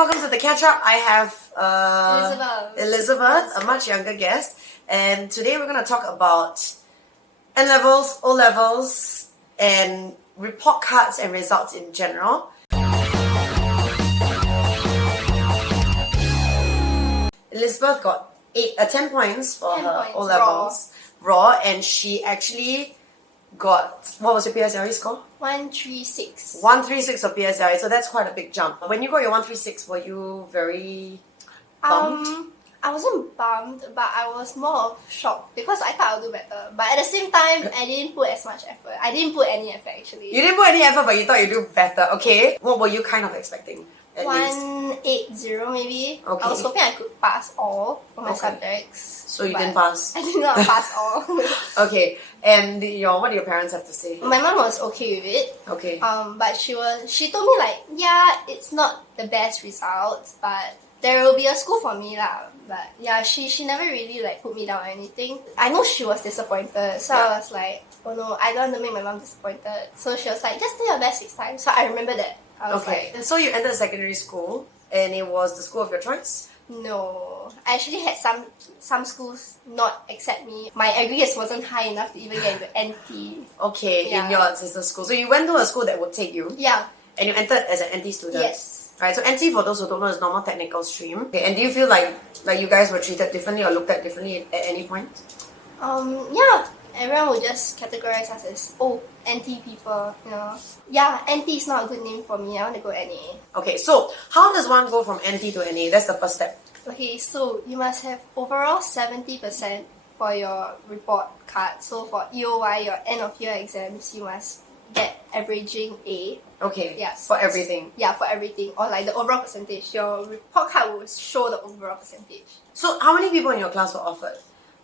welcome to the catch up. I have Elizabeth, a much younger guest, and today we're going to talk about N levels, O levels, and report cards and results in general. Elizabeth got 10 points for her O levels raw, and she actually got, what was your PSLE score? 136. 136 for PSLE, so that's quite a big jump. When you got your 136, were you very bummed? I wasn't bummed, but I was more shocked because I thought I would do better. But at the same time, I didn't put as much effort. I didn't put any effort actually. You didn't put any effort, but you thought you'd do better. Okay. What were you kind of expecting? 180 maybe. Okay. I was hoping I could pass all of my subjects. So you didn't pass? I did not pass all. Okay. And what do your parents have to say? My mom was okay with it. Okay. But she told me like, yeah, it's not the best results, but there will be a school for me lah. But yeah, she never really like put me down or anything. I know she was disappointed, so I was like, oh no, I don't want to make my mom disappointed. So she was like, just do your best next time. So I remember that. I was like, and so you entered secondary school, and it was the school of your choice? no. I actually had some schools not accept me. My aggregates wasn't high enough to even get into NT. Okay, in your sister school. So you went to a school that would take you? Yeah. And you entered as an NT student? Yes. Right, so NT, for those who don't know, is normal technical stream. Okay, and do you feel like you guys were treated differently or looked at differently at any point? Yeah. Everyone would just categorize us as, oh, NT people, you know. Yeah, NT is not a good name for me. I want to go NA. Okay, so how does one go from NT to NA? That's the first step. Okay, so you must have overall 70% for your report card. So for EOY, your end of year exams, you must get averaging A. Okay, Yes. for everything. Yeah, for everything. Or like the overall percentage. Your report card will show the overall percentage. So how many people in your class were offered?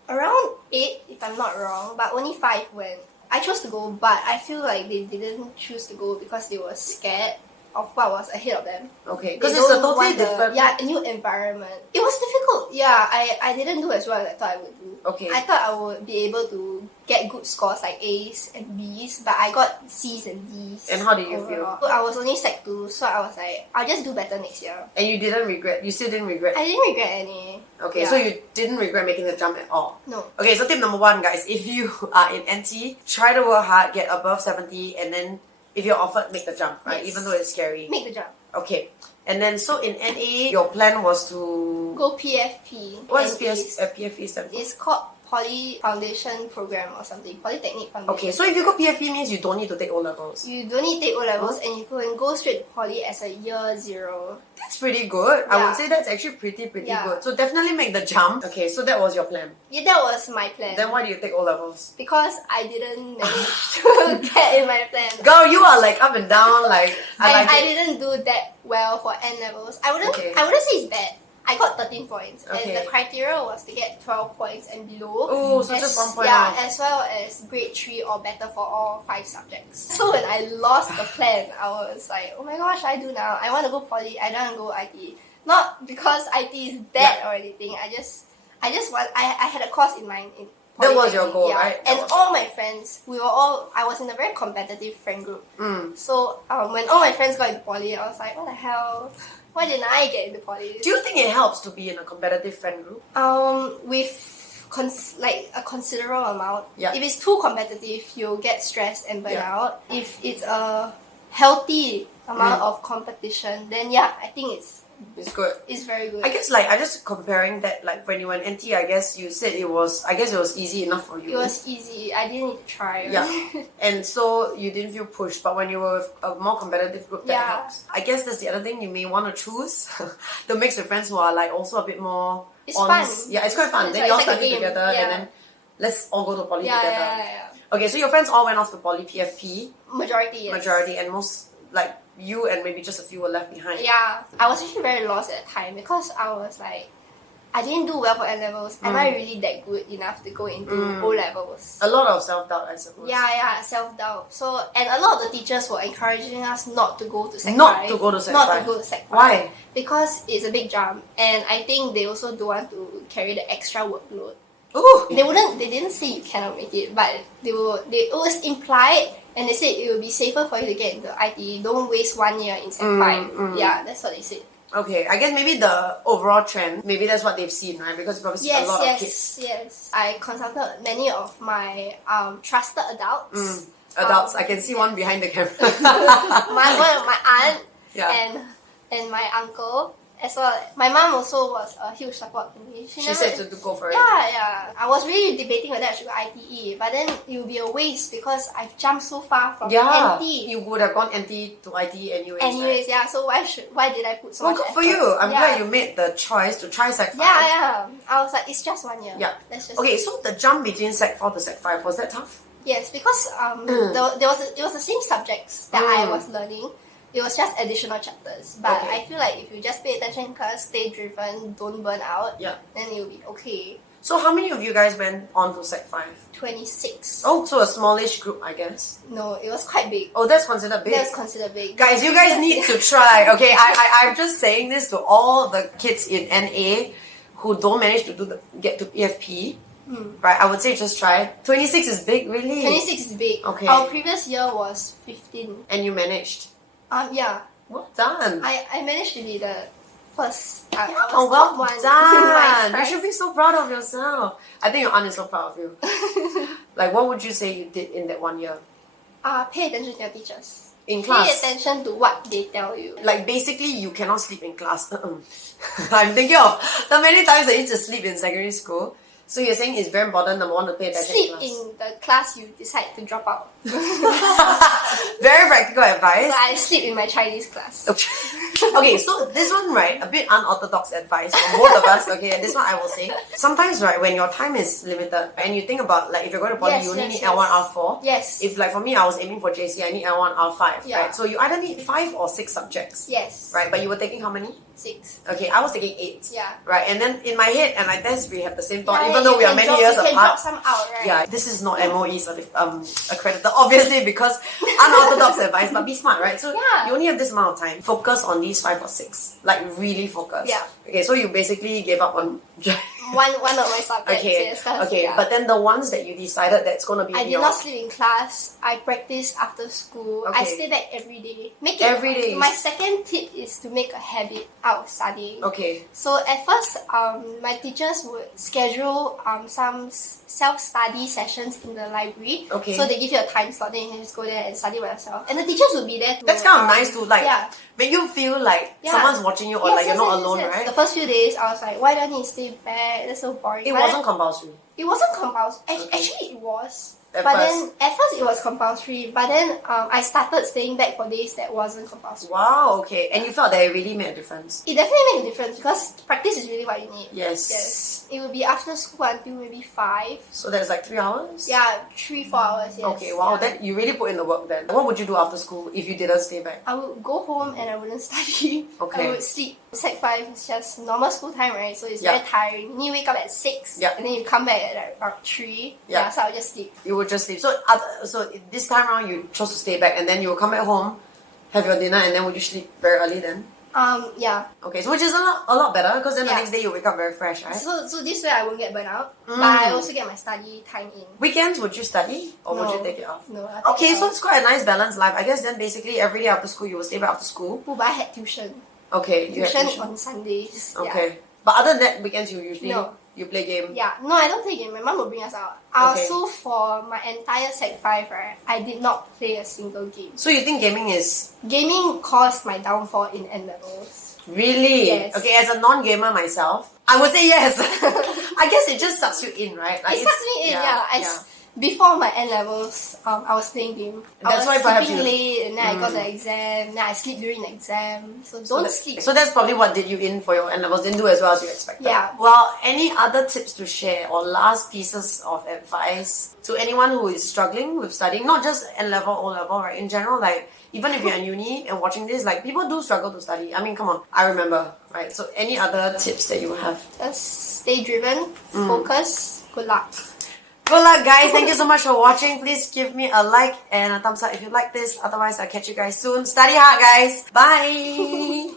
Around 8, if I'm not wrong, but only 5 went. I chose to go, but I feel like they didn't choose to go because they were scared of what was ahead of them. Okay, because it's a totally different... a new environment. It was difficult. Yeah, I didn't do as well as I thought I would do. Okay. I thought I would be able to get good scores like A's and B's, but I got C's and D's. And how did you overall. feel? I was only Sec 2, so I was like, I'll just do better next year. And you still didn't regret? I didn't regret any. Okay, Yeah. so you didn't regret making the jump at all? No. Okay, so tip number 1, guys, if you are in NT, try to work hard, get above 70, and then if you're offered, make the jump, right? Yes. Even though it's scary. Make the jump. Okay, and then so in NA, your plan was to... Go PFP. What is PFP stand for? It's called Poly Foundation Program or something. Polytechnic Foundation. Okay, so if you go PFP means you don't need to take O levels. You don't need to take O levels and you can go straight to poly as a year 0. That's pretty good. I Yeah. would say that's actually pretty Yeah. good. So definitely make the jump. Okay, so that was your plan. Yeah, that was my plan. Then why do you take O levels? Because I didn't manage to get in my plan. Girl, you are like up and down. Like I didn't do that well for N levels. I wouldn't say it's bad. I got 13 points, Okay. and the criteria was to get 12 points and below. Oh, so just 1 point Yeah, off. as well as grade 3 or better for all 5 subjects. So when I lost the plan, I was like, oh my gosh, what should I do now? I want to go poly, I don't want to go IT. Not because IT is bad or anything. I just want, I had a course in mind. That was your goal, yeah. right? And all my friends, I was in a very competitive friend group. So when all my friends got into poly, I was like, what the hell? Why didn't I get into poly? Do you think it helps to be in a competitive friend group? With a considerable amount. Yeah. If it's too competitive, you'll get stressed and burn Yeah. out. If it's a healthy amount of competition, then yeah, I think it's good. It's very good. I guess I just comparing that, like when you went NT, I guess you said it was easy enough for you. It was easy. I didn't need to try. Yeah. And so you didn't feel pushed, but when you were with a more competitive group, that Yeah. helps. I guess that's the other thing you may want to choose to mix with friends who are like also a bit more It's fun. Yeah, it's quite fun. It's Then you all like a study game. together Yeah. and then let's all go to poly Yeah, together. yeah. Okay, so your friends all went off to poly PFP. Majority, yes. Majority, and most, like you and maybe just a few were left behind. Yeah. I was actually very lost at the time because I was like, I didn't do well for N levels. Am I really that good enough to go into O levels? A lot of self-doubt, I suppose. Yeah, self-doubt. So, and a lot of the teachers were encouraging us not to go to Sec 5. Not to go to Sec 5. Not to go to Sec 5. Why? Because it's a big jump. And I think they also don't want to carry the extra workload. Ooh. They didn't say you cannot make it, but they always implied, and they said it will be safer for you to get into IT. Don't waste 1 year in Sec 5. Yeah, that's what they said. Okay, I guess maybe the overall trend, maybe that's what they've seen, right? Because you've probably seen a lot of kids. Yes. I consulted many of my trusted adults. Adults, I can see one behind the camera. my aunt Yeah. and my uncle. As well, my mom also was a huge support to me. She said to go for it. Yeah. I was really debating whether I should go ITE, but then it would be a waste because I've jumped so far from NT. You would have gone NT to ITE anyways. Anyways, right? So why did I put so much good effort? for you. I'm glad you made the choice to try Sec 5. Yeah. I was like, it's just 1 year. Yeah. Let's just Okay, so the jump between Sec 4 to Sec 5, was that tough? Yes, because it was the same subjects that I was learning. It was just additional chapters. But I feel like if you just pay attention in class, stay driven, don't burn out, then you'll be okay. So how many of you guys went on to Sec 5? 26. Oh, so a smallish group, I guess. No, it was quite big. Oh, that's considered big. That's considered big. Guys, you guys need to try. Okay, I'm just saying this to all the kids in NA who don't manage to get to EFP. Right, I would say just try. 26 is big, really. 26 is big. Okay. Our previous year was 15. And you managed. Yeah. Well done. I managed to be the first. I was Oh, well top one in my done. You class. should be so proud of yourself. I think your aunt is so proud of you. Like, what would you say you did in that 1 year? Pay attention to your teachers. In class? Pay attention to what they tell you. Like, basically, you cannot sleep in class. I'm thinking of the many times I used to sleep in secondary school. So you're saying it's very important, number one, to pay attention Sleep in class. in the class you decide to drop out. Very practical advice. So I sleep in my Chinese class. Okay, so this one, right, a bit unorthodox advice from both of us, okay, and this one I will say. Sometimes, right, when your time is limited, and you think about, like, if you're going to poly, you only need L1, R4. Yes. If, like, for me, I was aiming for JC, I need L1, R5, Yeah. right? So you either need 5 or 6 subjects. Yes. Right, but you were taking how many? 6. Okay, I was taking 8. Yeah. Right, and then in my head, and I guess we have the same thought, Yeah, even though you we are can many drop- years you can apart. drop some out, right? Yeah, this is not MOE accredited, obviously, because unorthodox advice, but be smart, right? So Yeah. you only have this amount of time. Focus on these 5 or 6. Like, really focus. Yeah. Okay, so you basically gave up on... One of my subjects. Okay, Yes, 'cause, okay, yeah. but then the ones that you decided that's going to be I in did your... not sleep in class. I practiced after school. I Okay. stay back every day. Make it Every day. My second tip is to make a habit out of studying. Okay. So at first, my teachers would schedule some self-study sessions in the library. Okay. So they give you a time slot, then you can just go there and study by yourself. And the teachers would be there to... That's kind of nice to, like, yeah. make you feel like Yeah. someone's watching you or Yes, like you're yes, not yes, alone, yes. right? The first few days, I was like, why do I need to stay back? That's so boring. It But wasn't then, compulsory. it wasn't compulsory. Okay. Actually, it was. At But first. then, at first it was compulsory. But then, I started staying back for days that wasn't compulsory. Wow, okay. And you felt that it really made a difference? It definitely made a difference because practice is really what you need. Yes. Yes. It will be after school until maybe 5. So that's like 3 hours? Yeah, 3-4 hours. Yes. Okay, wow, Yeah. then you really put in the work then. What would you do after school if you didn't stay back? I would go home and I wouldn't study. Okay. I would sleep. Sec 5 is just normal school time, right? So it's Yeah. very tiring. You need to wake up at 6. Yeah. And then you come back at like about 3. Yeah. So I would just sleep. You would just sleep. So, so this time around you chose to stay back and then you will come back home, have your dinner, and then would you sleep very early then? Yeah. Okay, so which is a lot better because then the Yeah. next day you wake up very fresh, right? So this way I won't get burnt out. But I also get my study time in. Weekends, would you study or would you take it off? No. I take Okay, it so off. it's quite a nice balanced life. I guess then basically every day after school you will stay back after school. Oh, but I had tuition. Okay, you had Tuition tuition. on Sundays. Okay. But other than that, weekends you usually No. you play game. Yeah. No, I don't play game. My mom will bring us out. Okay. So for my entire Sec 5, right, I did not play a single game. So you think gaming is Gaming caused my downfall in N-levels. really? Yes. Okay, as a non-gamer myself, I would say yes. I guess it just sucks you in, right? Like It sucks me in, yeah. Before my N-levels, I was playing game. That's I why was perhaps sleeping you- late and then I got the exam. Then I sleep during the exam. So don't sleep. So that's probably what did you in for your N-levels. Didn't do as well as you expected. Yeah. Well, any other tips to share or last pieces of advice to anyone who is struggling with studying, not just N-level, O-level, right? In general, like even if you're in uni and watching this, like people do struggle to study. I mean, come on, I remember, right? So any other tips that you have? Just stay driven, focus, good luck. Good luck, guys. Thank you so much for watching. Please give me a like and a thumbs up if you like this. Otherwise, I'll catch you guys soon. Study hard, guys. Bye.